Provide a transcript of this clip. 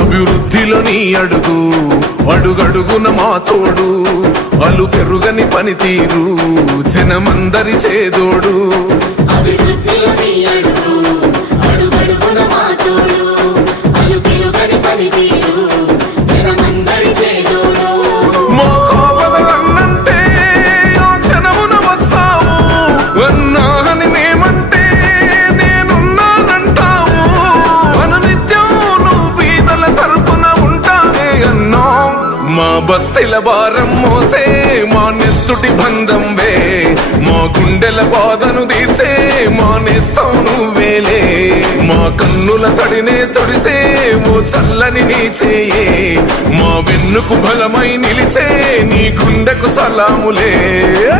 అభివృద్ధిలో నీ అడుగు అడుగడుగున మా తోడు అలు పెరుగని పనితీరు జనమందరి చేదోడు అడుగు అడుగడుగున మా తోడు అలు పెరుగని పనితీరు బస్తిల భారం మోసే మా నెత్తుటి బంధం వే మా గుండెల బాధను తీసే మా నేస్తాను వేలే మా కన్నుల తడినే తొడిసే ఓ చల్లని నీ చేయే మా వెన్నుకు బలమై నిలిచే నీ గుండెకు సలాములే